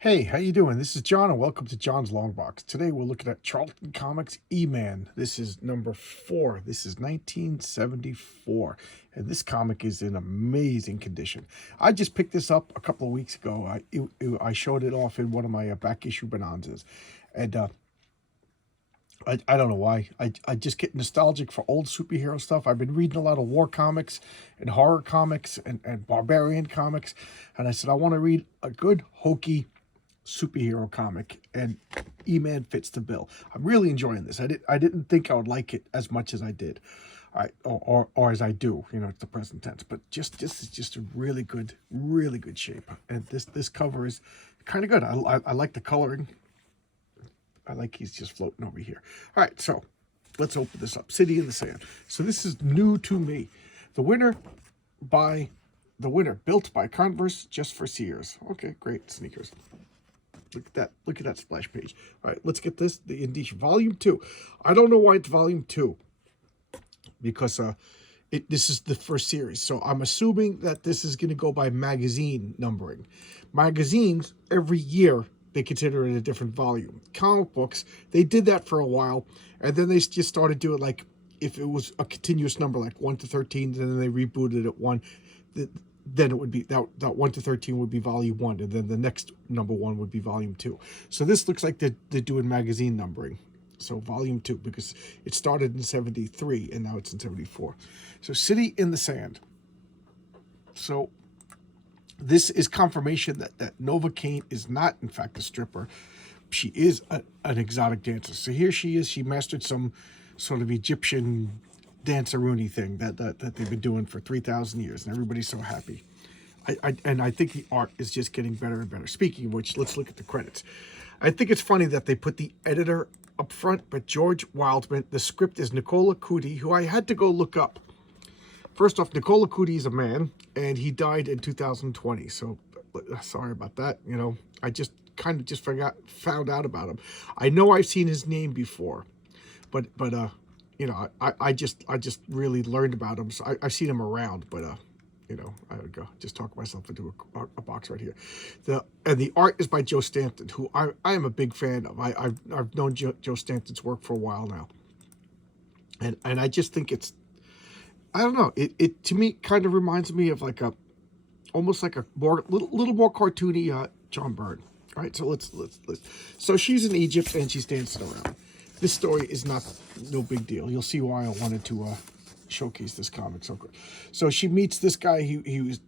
Hey, how you doing? This is John, and welcome to John's Long Box. Today we're looking at Charlton Comics E-Man. This is number 4. This is 1974, and this comic is in amazing condition. I just picked this up a couple of weeks ago. I showed it off in one of my back issue bonanzas, and I don't know why. I just get nostalgic for old superhero stuff. I've been reading a lot of war comics and horror comics and barbarian comics, and I said I want to read a good hokey superhero comic, and E-Man fits the bill. I'm really enjoying this. I didn't think I would like it as much as I did, all right, or as I do. You know, it's the present tense. But this is just a really good shape, and this cover is kind of good. I like the coloring. I like he's just floating over here. All right, so let's open this up. City in the Sand. So this is new to me. The winner built by Converse just for Sears. Okay, great sneakers. Look at that. Look at that splash page. All right, let's get this. The edition, volume 2. I don't know why it's volume 2, because this is the first series. So I'm assuming that this is going to go by magazine numbering. Magazines, every year, they consider it a different volume. Comic books, they did that for a while, and then they just started doing, like, if it was a continuous number, like 1 to 13, then they rebooted it 1. Then it would be that 1 to 13 would be volume 1, and then the next number 1 would be volume 2. So this looks like they're doing magazine numbering. So volume 2, because it started in 73 and now it's in 74. So City in the Sand. So this is confirmation that Nova Kane is not, in fact, a stripper. She is an exotic dancer. So here she is. She mastered some sort of Egyptian danceroony thing that they've been doing for 3,000 years, and everybody's so happy. I think the art is just getting better and better. Speaking of which, let's look at the credits. I think it's funny that they put the editor up front, but George Wildman. The script is Nicola Cudi, who I had to go look up. First off, Nicola Cudi is a man, and he died in 2020. So sorry about that. You know, I just kind of found out about him. I know I've seen his name before, but you know, I just really learned about him. So I've seen him around, but you know, I would go just talk myself into a box right here. The art is by Joe Stanton, who I am a big fan of. I've known Joe Stanton's work for a while now, and I just think it's, I don't know, it to me kind of reminds me of like almost like a little more cartoony John Byrne. All right, so let's so she's in Egypt and she's dancing around. This story is no big deal. You'll see why I wanted to showcase this comic so good. So she meets this guy. He was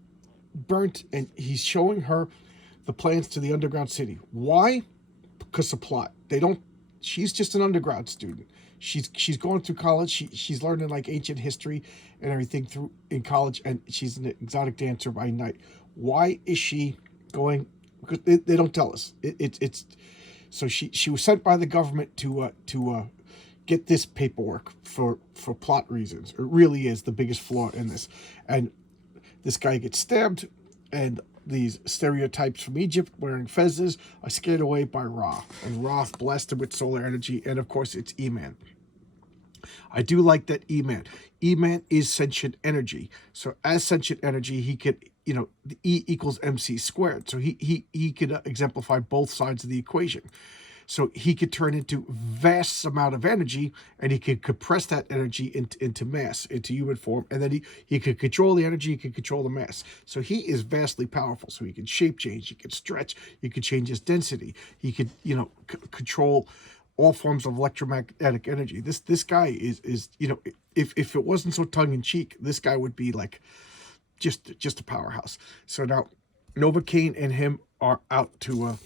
burnt, and he's showing her the plans to the underground city. Why? Because of plot. She's just an underground student. She's going through college. She's learning like ancient history and everything through in college, and she's an exotic dancer by night. Why is she going? Because they don't tell us. It's so she was sent by the government to get this paperwork for plot reasons. It really is the biggest flaw in this. And this guy gets stabbed, and these stereotypes from Egypt wearing fezzes are scared away by Ra. And Ra blasted with solar energy, and of course it's E-Man. I do like that E-Man. E-Man is sentient energy. So as sentient energy, he could, you know, the E equals MC squared. So he could exemplify both sides of the equation. So he could turn into vast amount of energy, and he could compress that energy into mass, into human form, and then he could control the energy, he could control the mass. So he is vastly powerful. So he can shape change, he can stretch, he could change his density, he could, you know, control all forms of electromagnetic energy. This guy is you know, if it wasn't so tongue-in-cheek, this guy would be like just a powerhouse. So now Nova Kane and him are out to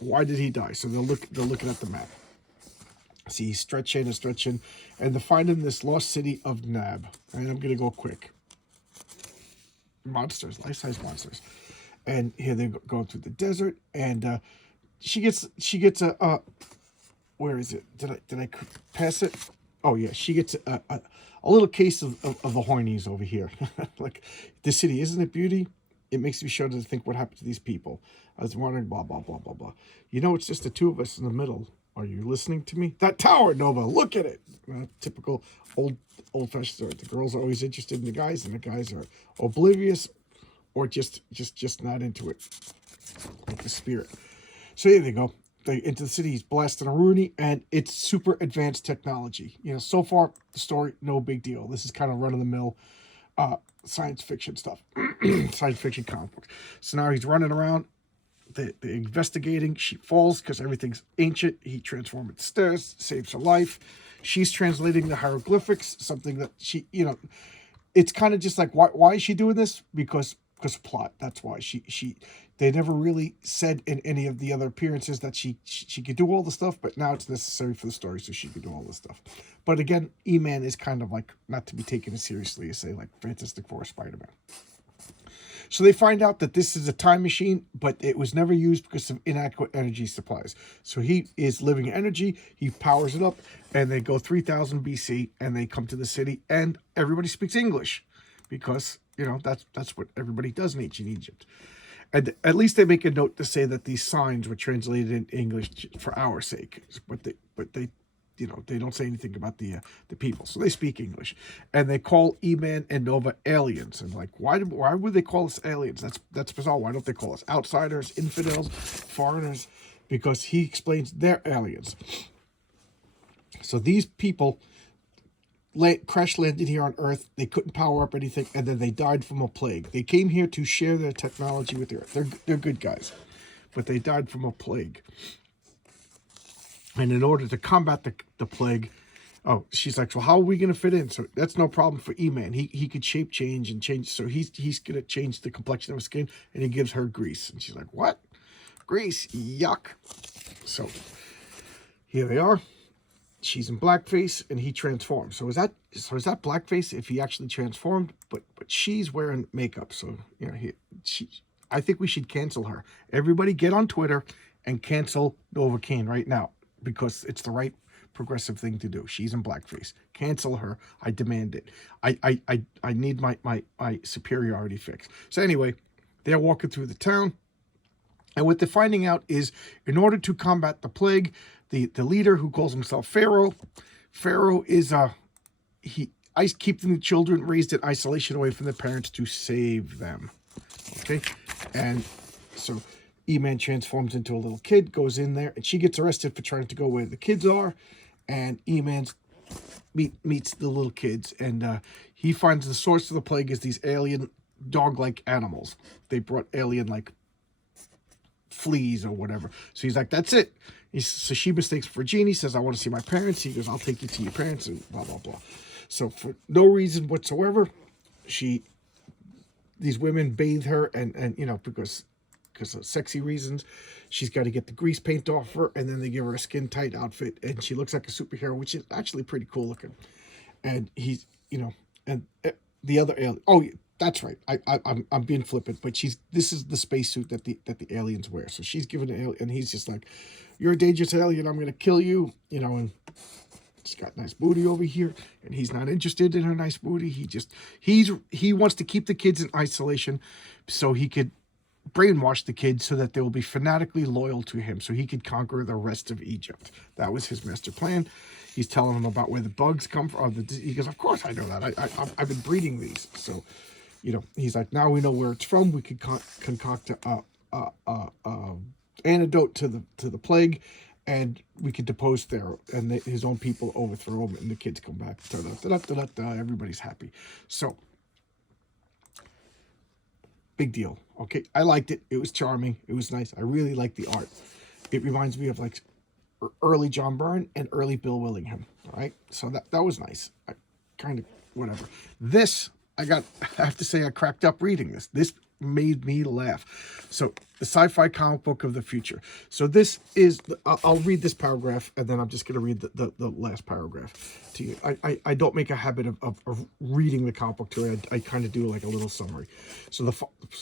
why did he die? So they're looking at the map. See, he's stretching, and they're finding this lost city of Nab. And I'm gonna go quick. Monsters, life-size monsters, and here they go through the desert, and she gets a where is it? Did I pass it? Oh yeah, she gets a little case of the hornies over here. Like, this city, isn't it beauty? It makes me shudder to think what happened to these people. I was wondering, blah, blah, blah, blah, blah. You know, it's just the two of us in the middle. Are you listening to me? That tower, Nova, look at it. Typical old-fashioned story. The girls are always interested in the guys, and the guys are oblivious or just not into it. Like the spirit. So here they go. They into the city. He's blasting a Rooney, and it's super advanced technology. So far the story, no big deal. This is kind of run of the mill science fiction stuff, science fiction comic books. So now he's running around. They're investigating. She falls because everything's ancient. He transforms the stairs, saves her life. She's translating the hieroglyphics, something that it's kind of just like, why is she doing this? Because plot. That's why they never really said in any of the other appearances that she could do all the stuff, but now it's necessary for the story, so she could do all this stuff. But again, E-Man is kind of like not to be taken as seriously as, say, like Fantastic Four or Spider-Man. So they find out that this is a time machine, but it was never used because of inadequate energy supplies. So he is living energy, he powers it up, and they go 3000 BC, and they come to the city, and everybody speaks English, because, that's what everybody does in ancient Egypt. And at least they make a note to say that these signs were translated in English for our sake, but they they don't say anything about the people, so they speak English, and they call E-Man and Nova aliens. And like, why would they call us aliens? That's bizarre. Why don't they call us outsiders, infidels, foreigners? Because he explains they're aliens. So these people crash landed here on Earth. They couldn't power up anything, and then they died from a plague. They came here to share their technology with the Earth. They're good guys, but they died from a plague. And in order to combat the plague, she's like, well, how are we going to fit in? So that's no problem for E-Man. He could shape change and change. So he's going to change the complexion of his skin, and he gives her grease. And she's like, what? Grease? Yuck. So here they are. She's in blackface, and he transforms. So is that blackface if he actually transformed? But she's wearing makeup. So I think we should cancel her. Everybody get on Twitter and cancel Nova Kane right now, because it's the right progressive thing to do. She's in blackface. Cancel her. I demand it. I need my superiority fix. So anyway, they're walking through the town, and what they're finding out is, in order to combat the plague, the leader, who calls himself Pharaoh is keeping the children raised in isolation away from their parents to save them. Okay, and so E-Man transforms into a little kid, goes in there, and she gets arrested for trying to go where the kids are. And E-Man meets the little kids, and he finds the source of the plague is these alien dog-like animals. They brought alien, like, fleas or whatever. So he's like, that's it. So she mistakes for a genie, says, I want to see my parents. He goes, I'll take you to your parents, and blah, blah, blah. So for no reason whatsoever, these women bathe her, and because of sexy reasons, she's got to get the grease paint off her, and then they give her a skin tight outfit, and she looks like a superhero, which is actually pretty cool looking. And he's, and the other alien. Oh, that's right. I'm being flippant, but this is the spacesuit that the aliens wear. So she's given an alien, and he's just like, you're a dangerous alien. I'm gonna kill you. And she's got nice booty over here, and he's not interested in her nice booty. He wants to keep the kids in isolation, so he could brainwash the kids so that they will be fanatically loyal to him, so he could conquer the rest of Egypt. That was his master plan. He's telling them about where the bugs come from. He goes, of course I know that. I've been breeding these. So, he's like, now we know where it's from. We could concoct antidote to the plague, and we could depose Pharaoh, and his own people overthrow him, and the kids come back. Everybody's happy. So, big deal. Okay, I liked it. It was charming. It was nice. I really liked the art. It reminds me of like early John Byrne and early Bill Willingham. All right, so that was nice. I kind of whatever. This I have to say I cracked up reading this. This made me laugh. So the sci-fi comic book of the future. So this is, I'll read this paragraph, and then I'm just going to read the last paragraph to you. I don't make a habit of reading the comic book to you. I kind of do like a little summary. So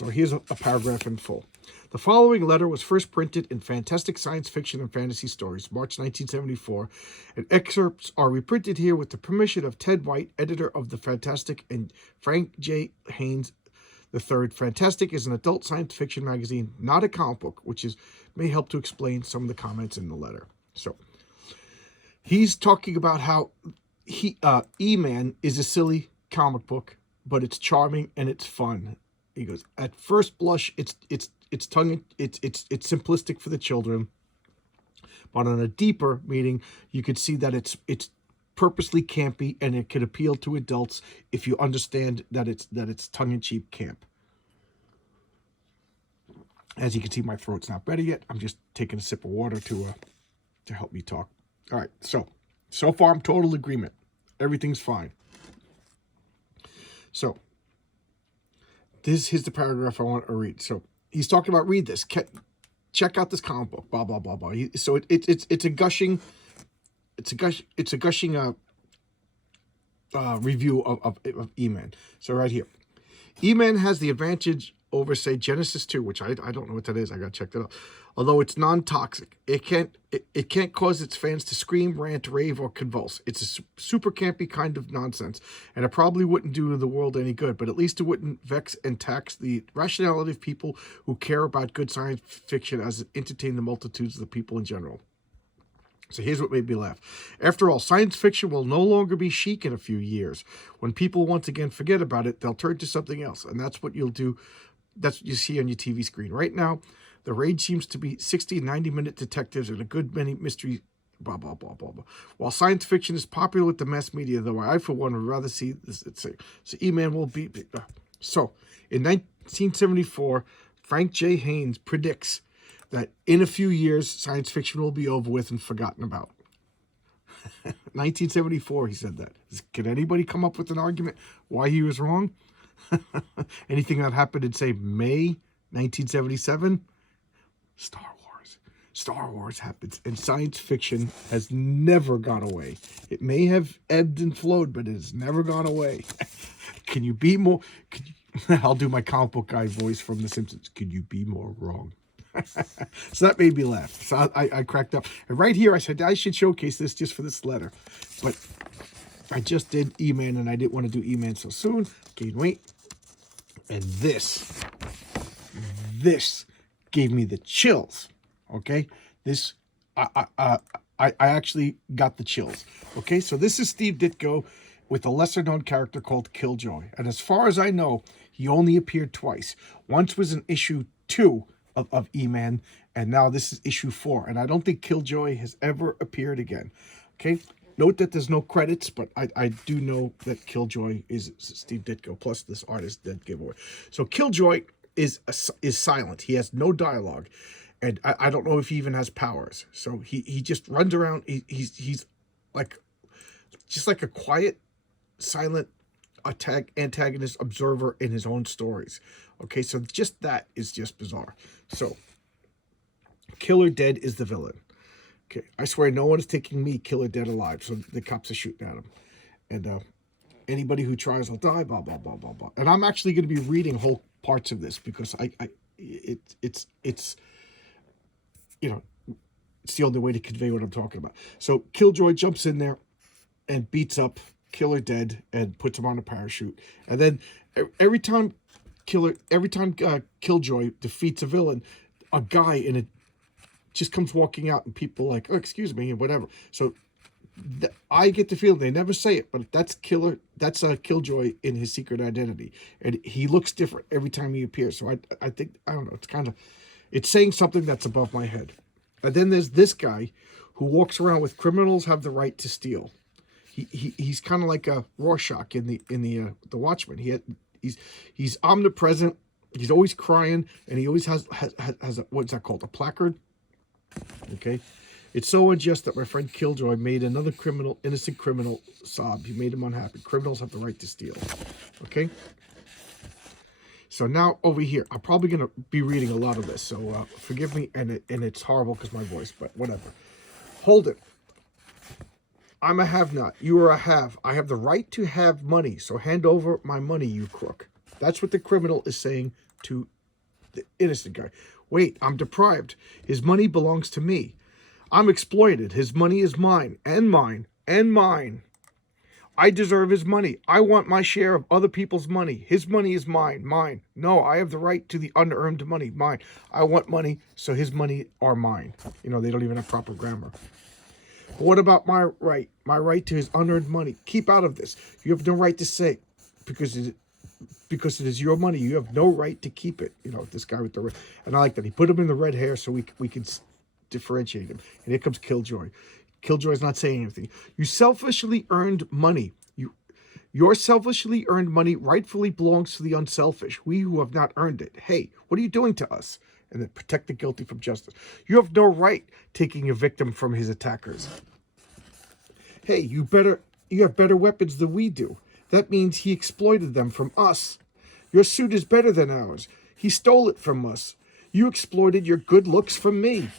here's a paragraph in full. The following letter was first printed in Fantastic Science Fiction and Fantasy Stories, March 1974, and excerpts are reprinted here with the permission of Ted White, editor of The Fantastic, and Frank J. Haynes III. Fantastic is an adult science fiction magazine, not a comic book, which may help to explain some of the comments in the letter. So he's talking about how E-Man is a silly comic book, but it's charming and it's fun. He goes, at first blush, it's it's simplistic for the children, but on a deeper meaning, you could see that it's purposely campy, and it could appeal to adults if you understand that it's tongue-in-cheek camp. As you can see, my throat's not better yet. I'm just taking a sip of water to help me talk. All right, so far I'm total agreement. Everything's fine. So here's the paragraph I want to read. So he's talking about, read this. Check out this comic book. Blah blah blah blah. So it's a gushing review of E-Man. So right here, E-Man has the advantage over, say, Genesis 2, which I don't know what that is. I gotta check that out. Although it's non-toxic, it can't cause its fans to scream, rant, rave, or convulse. It's a super campy kind of nonsense, and it probably wouldn't do the world any good, but at least it wouldn't vex and tax the rationality of people who care about good science fiction as it entertains the multitudes of the people in general. So here's what made me laugh. After all, science fiction will no longer be chic in a few years. When people once again forget about it, they'll turn to something else, and that's what you'll do. That's what you see on your TV screen. Right now, the rage seems to be 60 and 90-minute detectives and a good many mystery, blah, blah, blah, blah, blah. While science fiction is popular with the mass media, though, I, for one, would rather see this. So E-Man will be... So, in 1974, Frank J. Haynes predicts that in a few years, science fiction will be over with and forgotten about. 1974, he said that. Can anybody come up with an argument why he was wrong? Anything that happened in, say, May 1977? Star Wars happens, and science fiction has never gone away. It may have ebbed and flowed, but it has never gone away. Can you be more... I'll do my comic book guy voice from The Simpsons. Could you be more wrong? So that made me laugh. So I cracked up. And right here, I said I should showcase this just for this letter. But I just did E-Man, and I didn't want to do E-Man so soon. Gain weight. And this gave me the chills. Okay? This, I actually got the chills. Okay? So this is Steve Ditko with a lesser-known character called Killjoy. And as far as I know, he only appeared twice. Once was in issue 2 of E-Man, and now this is issue 4. And I don't think Killjoy has ever appeared again. Okay? Note that there's no credits, but I do know that Killjoy is Steve Ditko, plus this artist dead giveaway. So Killjoy is silent. He has no dialogue. And I don't know if he even has powers. So he just runs around. He's like, just like a quiet, silent antagonist observer in his own stories. Okay, so just that is just bizarre. So, Killer Dead is the villain. Okay, I swear no one is taking me, Killer Dead, alive. So the cops are shooting at him. And anybody who tries will die, blah, blah, blah, blah, blah. And I'm actually going to be reading whole parts of this because it's you know, it's the only way to convey what I'm talking about. So Killjoy jumps in there and beats up Killer Dead and puts him on a parachute. And then every time Killjoy defeats a villain, a guy in it just comes walking out, and people are like, oh, excuse me, and whatever. So I get the feeling, they never say it, but that's Killjoy in his secret identity. And he looks different every time he appears. So I think, I don't know, it's saying something that's above my head. And then there's this guy who walks around with criminals have the right to steal. He's kind of like a Rorschach in the Watchmen. He's omnipresent. He's always crying, and he always has a, what's that called? A placard. Okay, it's so unjust that my friend Killjoy made another innocent criminal sob. He made him unhappy. Criminals have the right to steal. Okay. So now over here, I'm probably gonna be reading a lot of this. So forgive me, and it's horrible because my voice, but whatever. Hold it. I'm a have-not. You are a have. I have the right to have money, so hand over my money, you crook. That's what the criminal is saying to the innocent guy. Wait, I'm deprived. His money belongs to me. I'm exploited. His money is mine, and mine, and mine. I deserve his money. I want my share of other people's money. His money is mine, mine. No, I have the right to the unearned money, mine. I want money, so his money are mine. You know, they don't even have proper grammar. What about my right? My right to his unearned money. Keep out of this. You have no right to say, because because it is your money. You have no right to keep it. You know, this guy with the red, and I like that. He put him in the red hair so we can differentiate him. And here comes Killjoy. Killjoy's not saying anything. You selfishly earned money. Your selfishly earned money rightfully belongs to the unselfish, we who have not earned it. Hey, what are you doing to us? And then protect the guilty from justice. You have no right taking a victim from his attackers. Hey, you have better weapons than we do. That means he exploited them from us. Your suit is better than ours. He stole it from us. You exploited your good looks from me.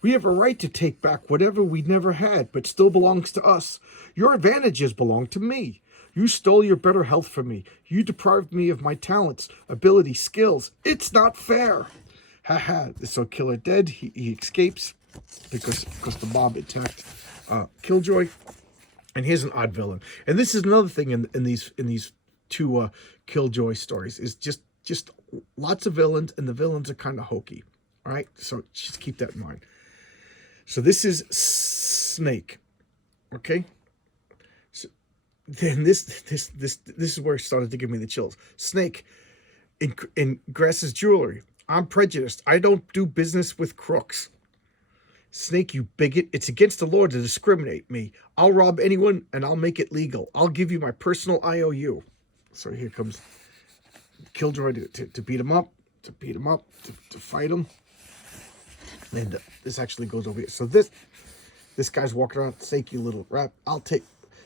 We have a right to take back whatever we never had, but still belongs to us. Your advantages belong to me. You stole your better health from me. You deprived me of my talents, ability, skills. It's not fair. Haha. So Killer dead. He escapes because the mob attacked Killjoy. And here's an odd villain. And this is another thing in these two Killjoy stories is just lots of villains, and the villains are kind of hokey. All right, so just keep that in mind. So this is Snake. Okay. So then this is where it started to give me the chills. Snake in Grass's jewelry. I'm prejudiced. I don't do business with crooks. Snake, you bigot. It's against the law to discriminate me. I'll rob anyone and I'll make it legal. I'll give you my personal IOU. So here comes Killjoy to beat him up, to fight him. And this actually goes over here. So this guy's walking around. Snake, you little rat.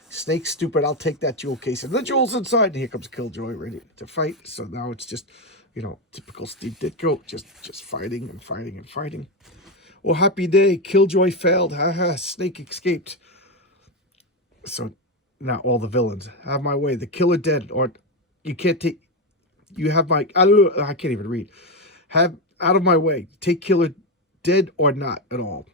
Snake, stupid. I'll take that jewel case. And the jewel's inside. And here comes Killjoy ready to fight. So now it's just, typical Steve Ditko. Just fighting and fighting and fighting. Well, happy day. Killjoy failed. Haha. Snake escaped. So now all the villains have my way. The killer dead, or you can't take. You have my. I can't even read. Have out of my way. Take killer dead or not at all.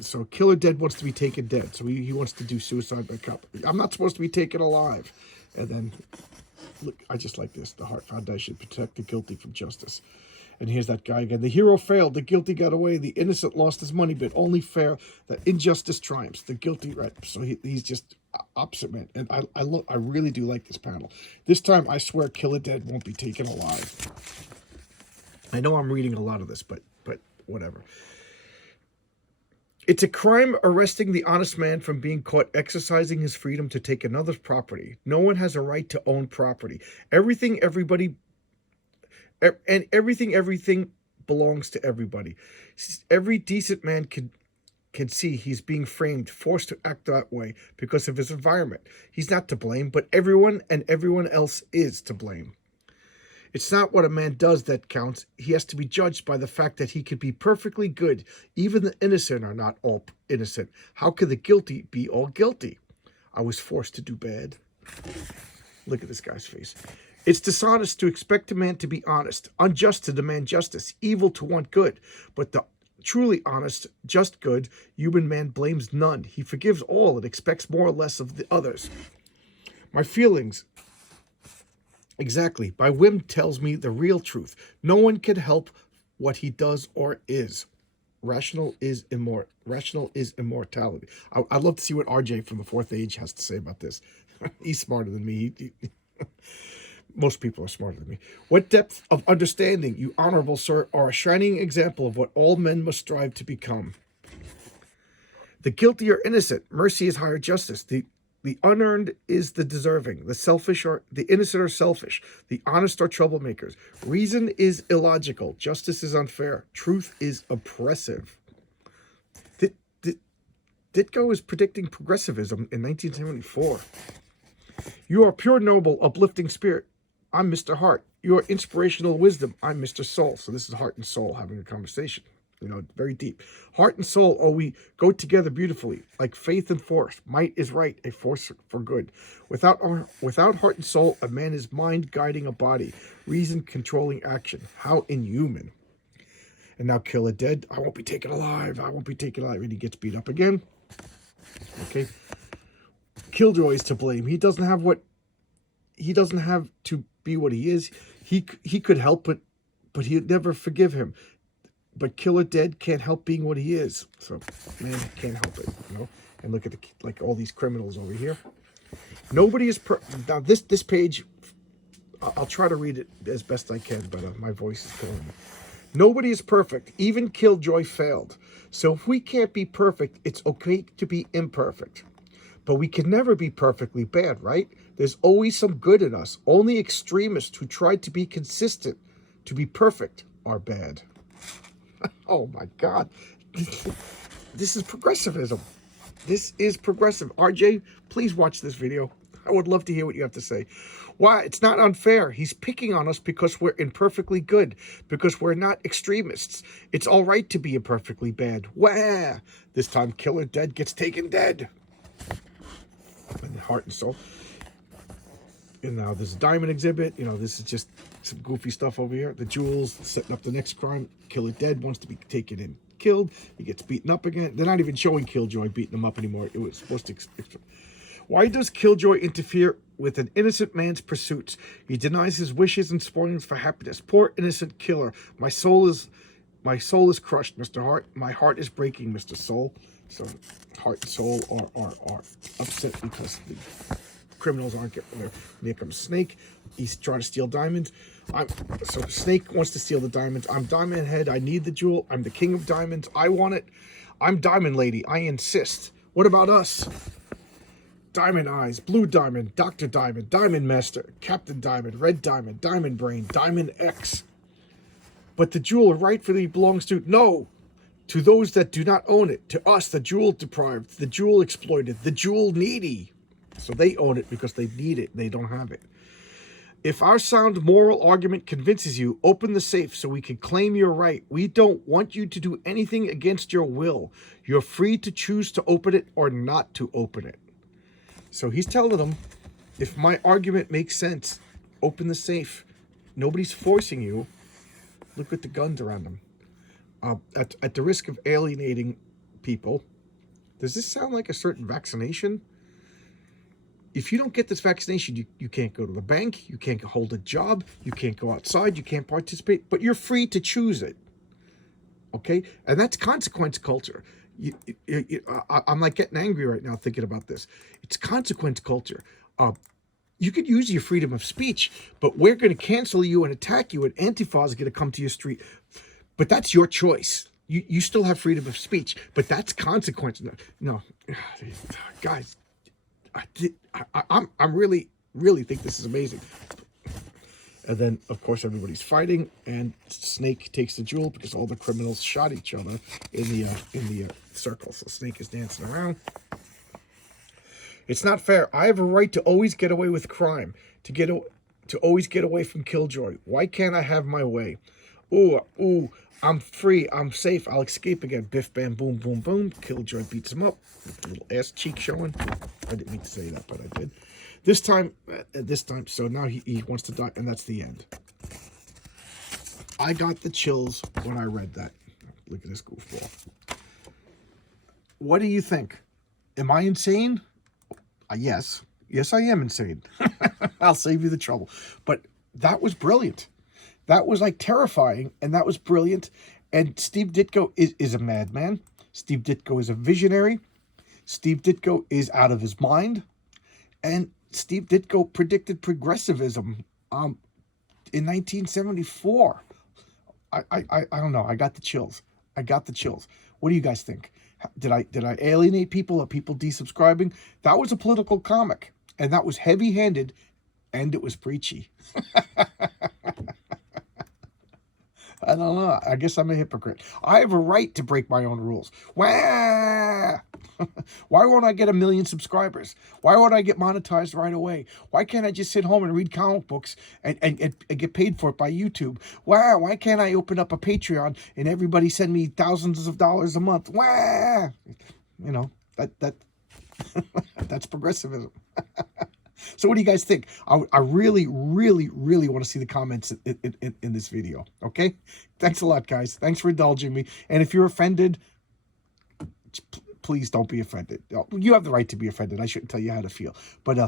So killer dead wants to be taken dead. So he wants to do suicide by cop. I'm not supposed to be taken alive. And then look, I just like this. The Hart Foundation protect the guilty from justice. And here's that guy again. The hero failed. The guilty got away. The innocent lost his money, but only fair. The injustice triumphs. The guilty, right? So he's just opposite man. And I really do like this panel. This time, I swear, Killer Dead won't be taken alive. I know I'm reading a lot of this, but whatever. It's a crime arresting the honest man from being caught exercising his freedom to take another's property. No one has a right to own property. Everything belongs to everybody. Every decent man can see he's being framed, forced to act that way because of his environment. He's not to blame, but everyone else is to blame. It's not what a man does that counts. He has to be judged by the fact that he could be perfectly good. Even the innocent are not all innocent. How could the guilty be all guilty? I was forced to do bad. Look at this guy's face. It's dishonest to expect a man to be honest, unjust to demand justice, evil to want good. But the truly honest, just good, human man blames none. He forgives all and expects more or less of the others. My feelings, exactly, by whim tells me the real truth. No one can help what he does or is. Rational is immortality. I'd love to see what RJ from the Fourth Age has to say about this. He's smarter than me. Most people are smarter than me. What depth of understanding, you honorable sir, are a shining example of what all men must strive to become. The guilty are innocent. Mercy is higher justice. The unearned is the deserving. The innocent are selfish. The honest are troublemakers. Reason is illogical. Justice is unfair. Truth is oppressive. Ditko is predicting progressivism in 1974. You are pure, noble, uplifting spirit. I'm Mr. Heart. You are inspirational wisdom. I'm Mr. Soul. So this is Heart and Soul having a conversation. Very deep. Heart and soul, we go together beautifully, like faith and force. Might is right, a force for good. Without heart and soul, a man is mind guiding a body, reason controlling action. How inhuman. And now Killer dead. I won't be taken alive. I won't be taken alive. And he gets beat up again. Okay. Killjoy is to blame. He doesn't have to be what he is. He could help it, but he'd never forgive him. But Killer Dead can't help being what he is. So, man, can't help it, And look at all these criminals over here. Nobody is now this page. I'll try to read it as best I can, but my voice is killing me. Nobody is perfect. Even Killjoy failed. So if we can't be perfect, it's okay to be imperfect. But we can never be perfectly bad, right? There's always some good in us. Only extremists who try to be consistent, to be perfect, are bad. Oh my God. This is progressivism. This is progressive. RJ, please watch this video. I would love to hear what you have to say. Why? It's not unfair. He's picking on us because we're imperfectly good, because we're not extremists. It's all right to be imperfectly bad. Wah! This time, Killer Dead gets taken dead. And Heart and Soul. And now there's a diamond exhibit. You know, this is just some goofy stuff over here. The jewels, setting up the next crime. Killer Dead wants to be taken and killed. He gets beaten up again. They're not even showing Killjoy beating him up anymore. It was supposed to... Why does Killjoy interfere with an innocent man's pursuits? He denies his wishes and spoils for happiness. Poor innocent killer. My soul is crushed, Mr. Hart. My heart is breaking, Mr. Soul. So Heart and Soul are upset because the criminals aren't getting there. Here comes Snake. He's trying to steal diamonds. So Snake wants to steal the diamonds. I'm Diamond Head. I need the jewel. I'm the king of diamonds. I want it. I'm Diamond Lady. I insist. What about us? Diamond Eyes, Blue Diamond, Dr. Diamond, Diamond Master, Captain Diamond, Red Diamond, Diamond Brain, Diamond X. But the jewel rightfully belongs to... No! To those that do not own it. To us, the jewel deprived, the jewel exploited, the jewel needy. So they own it because they need it. They don't have it. If our sound moral argument convinces you, open the safe so we can claim your right. We don't want you to do anything against your will. You're free to choose to open it or not to open it. So he's telling them, if my argument makes sense, open the safe. Nobody's forcing you. Look at the guns around them. At the risk of alienating people, does this sound like a certain vaccination? If you don't get this vaccination, you can't go to the bank, you can't hold a job, you can't go outside, you can't participate, but you're free to choose it. Okay? And that's consequence culture. I'm like getting angry right now thinking about this. It's consequence culture. You could use your freedom of speech, but we're going to cancel you and attack you, and Antifa is going to come to your street. But that's your choice. You still have freedom of speech, but that's consequence. No, guys, I'm really think this is amazing. And then, of course, everybody's fighting, and Snake takes the jewel because all the criminals shot each other in the circle. So Snake is dancing around. It's not fair. I have a right to always get away with crime, to always get away from Killjoy. Why can't I have my way? Ooh, I'm free. I'm safe. I'll escape again. Biff, bam, boom, boom, boom. Killjoy beats him up. Little ass cheek showing. I didn't mean to say that, but I did. This time, so now he wants to die, and that's the end. I got the chills when I read that. Look at this goofball. What do you think? Am I insane? Yes. Yes, I am insane. I'll save you the trouble. But that was brilliant. That was like terrifying, and that was brilliant. And Steve Ditko is a madman. Steve Ditko is a visionary. Steve Ditko is out of his mind. And Steve Ditko predicted progressivism in 1974. I don't know. I got the chills. What do you guys think? Did I alienate people? Are people desubscribing? That was a political comic, and that was heavy-handed, and it was preachy. I don't know. I guess I'm a hypocrite. I have a right to break my own rules. Wah! Why won't I get 1 million subscribers? Why won't I get monetized right away? Why can't I just sit home and read comic books and get paid for it by YouTube? Why can't I open up a Patreon and everybody send me thousands of dollars a month? Wah! You know, that that's progressivism. So what do you guys think? I really want to see the comments in this video, okay? Thanks a lot, guys. Thanks for indulging me. And if you're offended, please don't be offended. You have the right to be offended. I shouldn't tell you how to feel. But,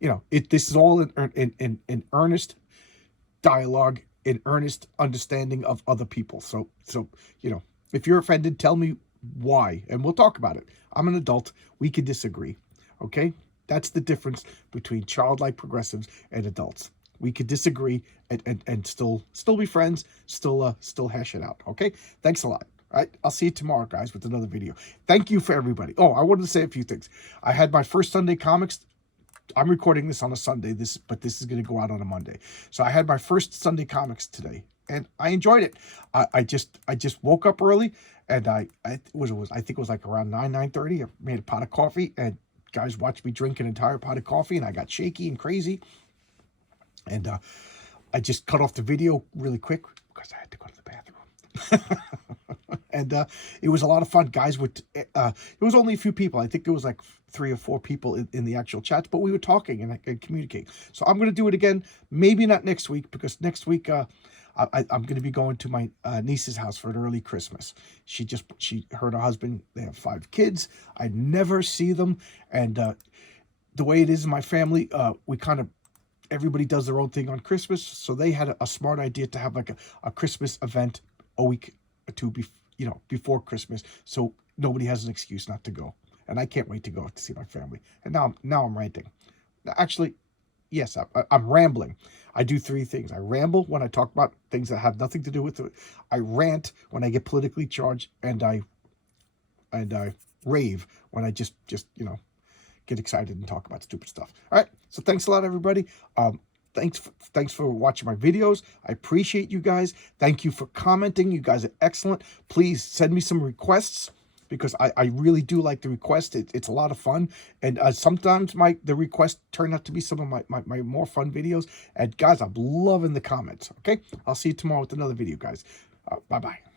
you know, this is all in earnest dialogue, in earnest understanding of other people. So, you know, if you're offended, tell me why, and we'll talk about it. I'm an adult. We can disagree, okay? That's the difference between childlike progressives and adults. we could disagree and still be friends, still hash it out. Okay, thanks a lot. All right, I'll see you tomorrow, guys, with another video. Thank you for everybody. Oh, I wanted to say a few things. I had my first Sunday comics. I'm recording this on a Sunday, but this is going to go out on a Monday. So I had my first Sunday comics today, and I enjoyed it. I just woke up early, and I think it was like around 9:30. I made a pot of coffee, and guys watched me drink an entire pot of coffee, and I got shaky and crazy. And I just cut off the video really quick because I had to go to the bathroom. And it was a lot of fun. Guys it was only a few people. I think there was like 3 or 4 people in the actual chats, but we were talking and communicating. So I'm going to do it again. Maybe not next week, because next week I'm going to be going to my niece's house for an early Christmas. Her and her husband, they have 5 kids. I never see them. And the way it is in my family, we kind of, everybody does their own thing on Christmas. So they had a smart idea to have like a Christmas event a week or two before Christmas, so nobody has an excuse not to go. And I can't wait to go to see my family. And now I'm ranting. Actually, yes, I'm rambling. I do 3 things. I ramble when I talk about things that have nothing to do with it. I rant when I get politically charged, and I rave when I just get excited and talk about stupid stuff. All right. So thanks a lot, everybody. Thanks for watching my videos. I appreciate you guys. Thank you for commenting. You guys are excellent. Please send me some requests, because I really do like the request. It's a lot of fun. And sometimes the requests turn out to be some of my more fun videos. And guys, I'm loving the comments. Okay. I'll see you tomorrow with another video, guys. Bye-bye.